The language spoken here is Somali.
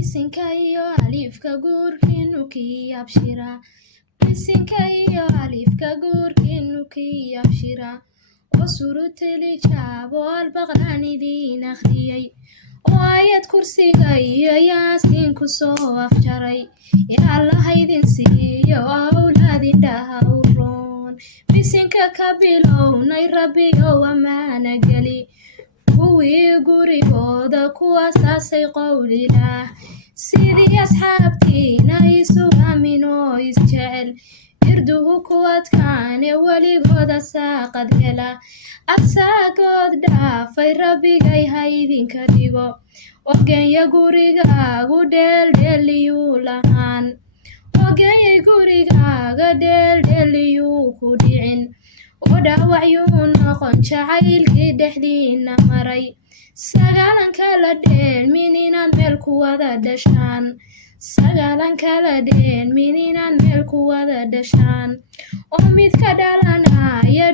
bisinka iyo alifka guurkiinu kii abshira bisinka iyo alifka guurkiinu kii abshira oo surutili jaabo albaqraan idiin akhriyay oo aayad kursiga iyo yaasiin ku soo afjaray yaa allaha idin siiyo awlaad indhaha u roon bisinka ka bilownay rabbigow ammaana geli kuwii gurigooda ku asaasay qowlilah sidii asxaabtiina isu aaminoo isjecel irduhu ku adkaane weligooda saaqad hela asaagood dhaafay rabbigay ha idinka dhigo ogenya gurigaagu dheeldheeliyuu lahaan ogenya gurigaaga dheeldheeliyuu ku dhicin oo dhaawacyuu noqon jacaylkii dhexdiina maray sagaalan kala dheelmin inaad meel ku wada dhashaan sagaalan kala dheelmin inaad meel ku wada dhashaan oo mid ka dhalanaya